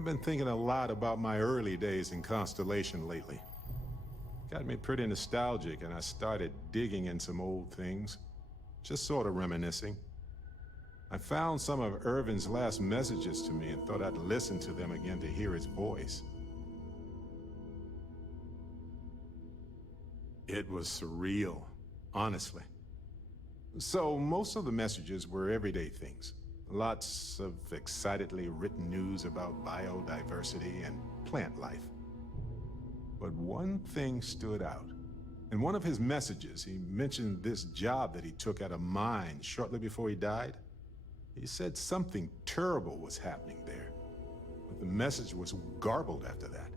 I've been thinking a lot about my early days in Constellation lately. Got me pretty nostalgic, and I started digging in some old things, just sort of reminiscing. I found some of Irvin's last messages to me and thought I'd listen to them again to hear his voice. It was surreal, honestly. So most of the messages were everyday things. Lots of excitedly written news about biodiversity and plant life. But one thing stood out. In one of his messages, he mentioned this job that he took at a mine shortly before he died. He said something terrible was happening there, but the message was garbled after that.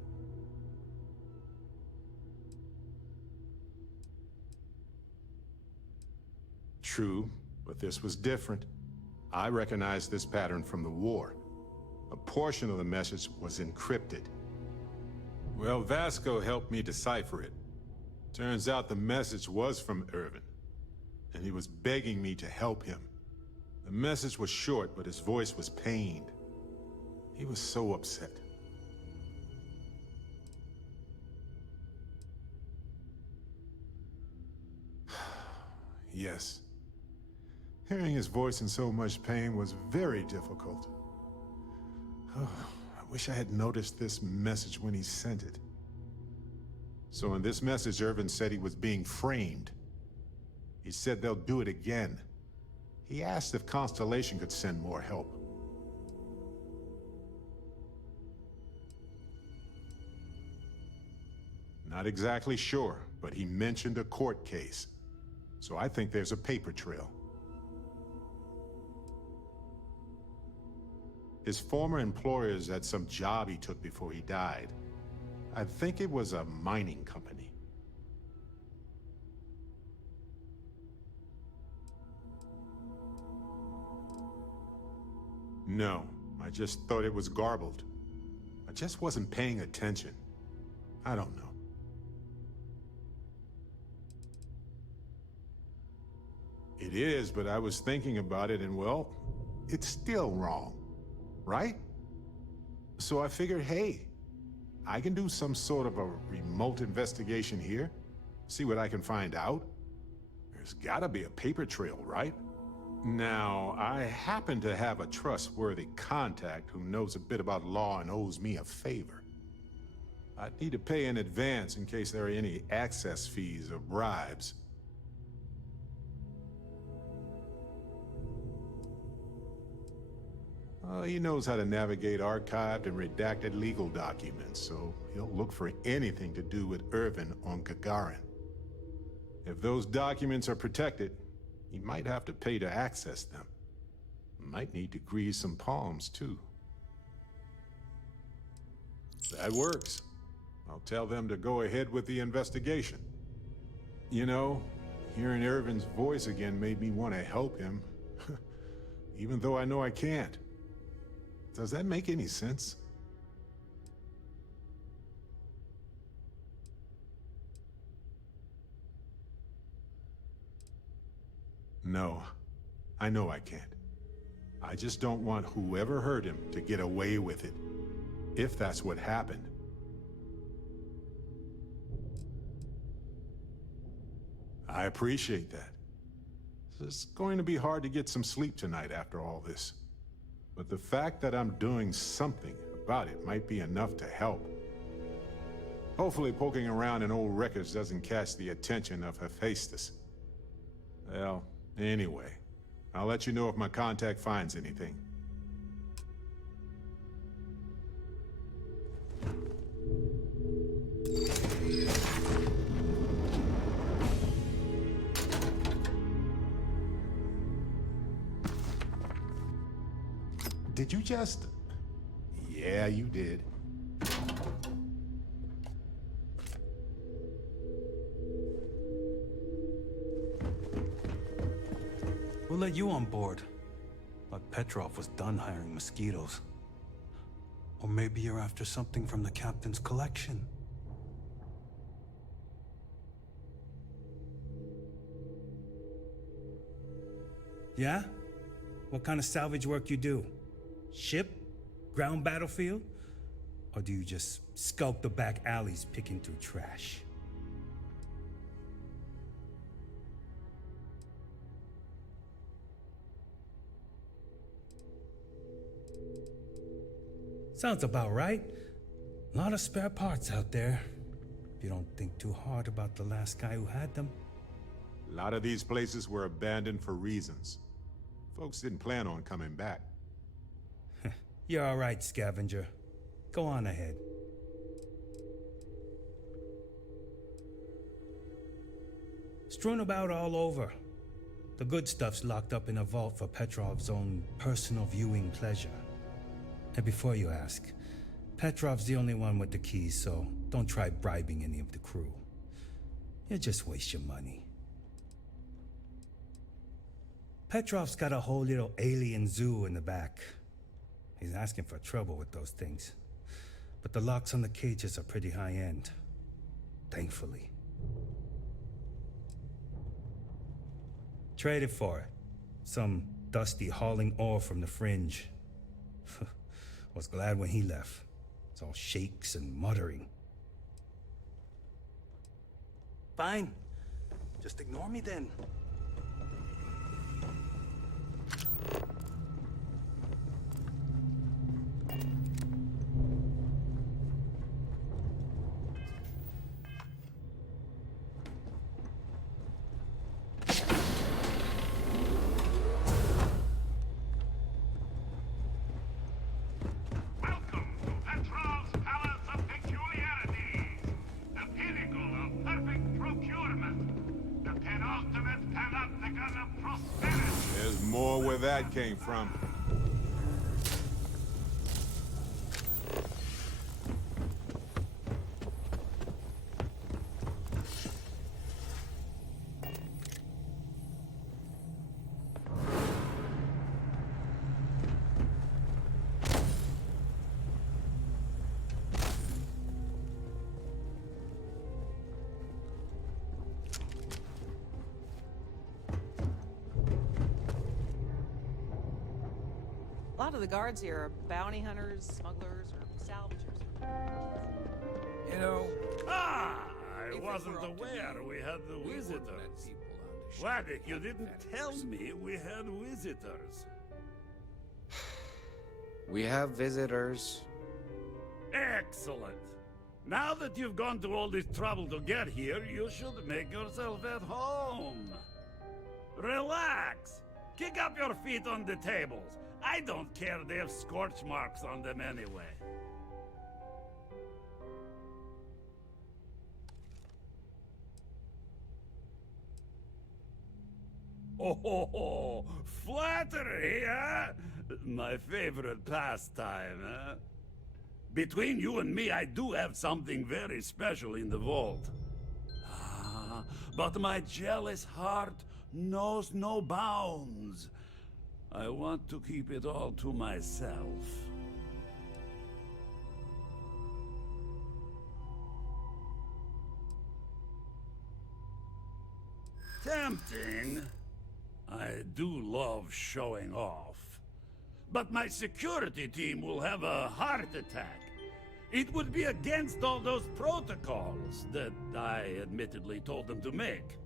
True, but this was different. I recognized this pattern from the war. A portion of the message was encrypted. Well, Vasco helped me decipher it. Turns out the message was from Irvin, and he was begging me to help him. The message was short, but his voice was pained. He was so upset. Yes. Hearing his voice in so much pain was very difficult. Oh, I wish I had noticed this message when he sent it. So in this message, Irvin said he was being framed. He said they'll do it again. He asked if Constellation could send more help. Not exactly sure, but he mentioned a court case. So I think there's a paper trail. His former employers had some job he took before he died. I think it was a mining company. No, I just thought it was garbled. I just wasn't paying attention. I don't know. It is, but I was thinking about it and, well, it's still wrong, right? So I figured, hey, I can do some sort of a remote investigation here, see what I can find out. There's gotta be a paper trail, right? Now, I happen to have a trustworthy contact who knows a bit about law and owes me a favor. I'd need to pay in advance in case there are any access fees or bribes. He knows how to navigate archived and redacted legal documents, so he'll look for anything to do with Irvin on Gagarin. If those documents are protected, he might have to pay to access them. Might need to grease some palms, too. That works. I'll tell them to go ahead with the investigation. You know, hearing Irvin's voice again made me want to help him, even though I know I can't. Does that make any sense? No, I know I can't. I just don't want whoever hurt him to get away with it, if that's what happened. I appreciate that. It's going to be hard to get some sleep tonight after all this. But the fact that I'm doing something about it might be enough to help. Hopefully poking around in old records doesn't catch the attention of Hephaestus. Well, anyway, I'll let you know if my contact finds anything. Did you just... Yeah, you did. We'll let you on board. But Petrov was done hiring mosquitoes. Or maybe you're after something from the captain's collection. Yeah? What kind of salvage work you do? Ship? Ground battlefield? Or do you just skulk the back alleys picking through trash? Sounds about right. A lot of spare parts out there. If you don't think too hard about the last guy who had them. A lot of these places were abandoned for reasons. Folks didn't plan on coming back. You're all right, scavenger. Go on ahead. Strewn about all over. The good stuff's locked up in a vault for Petrov's own personal viewing pleasure. And before you ask, Petrov's the only one with the keys, so don't try bribing any of the crew. You'll just waste your money. Petrov's got a whole little alien zoo in the back. He's asking for trouble with those things. But the locks on the cages are pretty high-end. Thankfully. Traded for it. Some dusty hauling ore from the fringe. Was glad when he left. It's all shakes and muttering. Fine. Just ignore me then. There's more where that came from. A lot of the guards here are bounty hunters, smugglers, or salvagers. You know, I if it wasn't were up to aware me, we had the we wouldn't visitors. let people on the ship Wadik, you didn't that tell person. me we had visitors. We have visitors. Excellent. Now that you've gone to all this trouble to get here, you should make yourself at home. Relax. Kick up your feet on the tables. I don't care they have scorch marks on them anyway. Oh, flattery, huh? My favorite pastime, huh? Between you and me, I do have something very special in the vault. Ah, but my jealous heart knows no bounds. I want to keep it all to myself. Tempting. I do love showing off. But my security team will have a heart attack. It would be against all those protocols that I admittedly told them to make.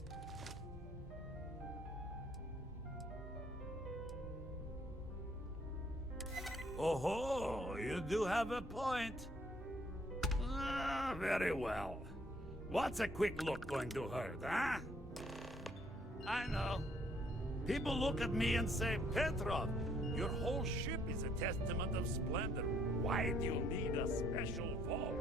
Oh, you do have a point. Ah, very well. What's a quick look going to hurt, huh? I know. People look at me and say, Petrov, your whole ship is a testament of splendor. Why do you need a special vault?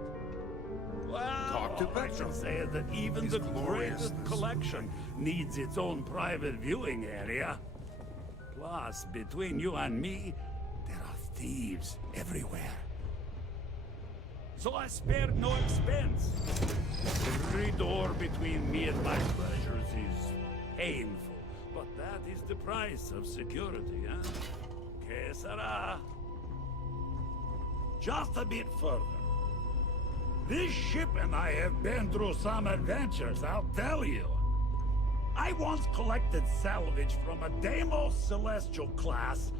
Well, Talk to all I can Petrov. say is that even His the greatest gloriousness. collection needs its own private viewing area. Plus, between you and me, there are thieves everywhere. So I spared no expense. Every door between me and my pleasures is painful. But that is the price of security, huh? Que sera? Just a bit further. This ship and I have been through some adventures, I'll tell you. I once collected salvage from a Deimos Celestial class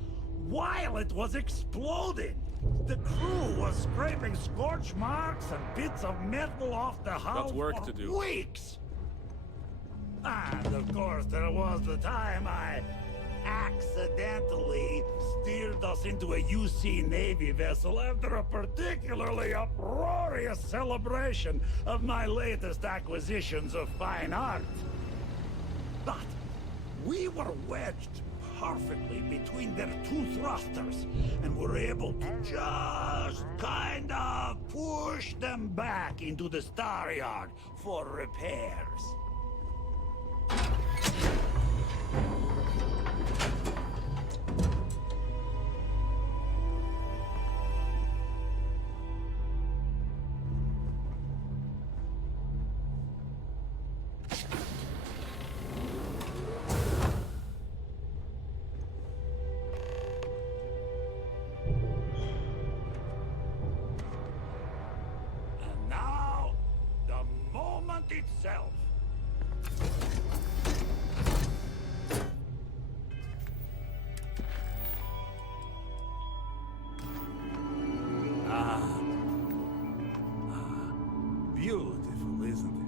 while it was exploding. The crew was scraping scorch marks and bits of metal off the hull work for to do. weeks. And of course, there was the time I accidentally steered us into a UC Navy vessel after a particularly uproarious celebration of my latest acquisitions of fine art. But we were wedged perfectly between their two thrusters and were able to just kind of push them back into the star yard for repairs. And now, the moment itself. Beautiful, isn't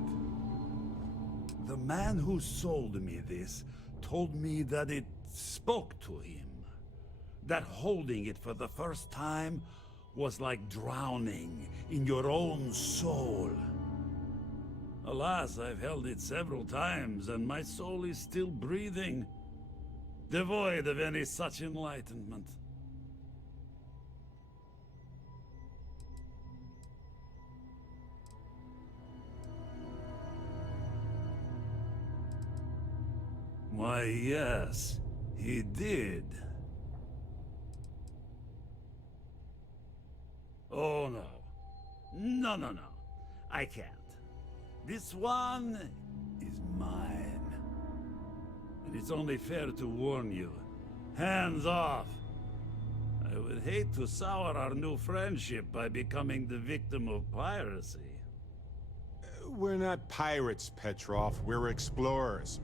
it? The man who sold me this told me that it spoke to him. That holding it for the first time was like drowning in your own soul. Alas, I've held it several times, and my soul is still breathing, devoid of any such enlightenment. Why, yes, he did. Oh, no. No, no, no. I can't. This one is mine. And it's only fair to warn you. Hands off. I would hate to sour our new friendship by becoming the victim of piracy. We're not pirates, Petrov. We're explorers.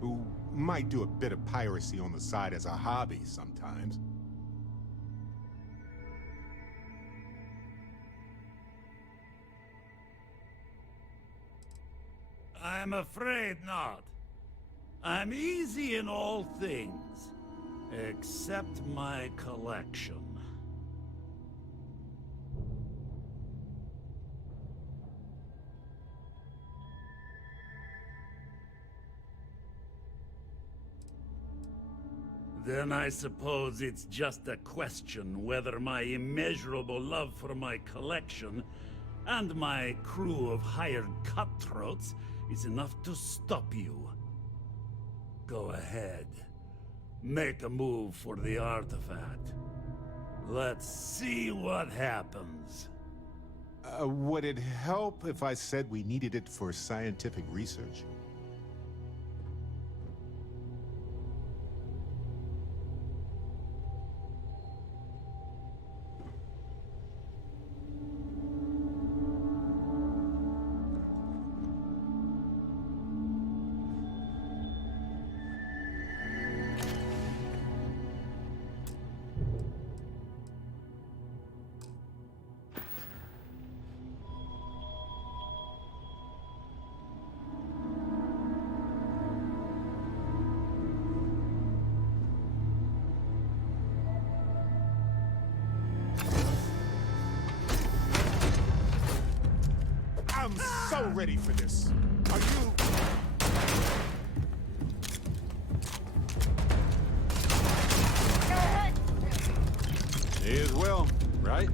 Who might do a bit of piracy on the side as a hobby sometimes. I'm afraid not. I'm easy in all things, except my collection. Then I suppose it's just a question whether my immeasurable love for my collection and my crew of hired cutthroats is enough to stop you. Go ahead. Make a move for the artifact. Let's see what happens. Would it help if I said we needed it for scientific research? I'm so ready for this. Are you... May as well, right?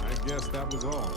I guess that was all.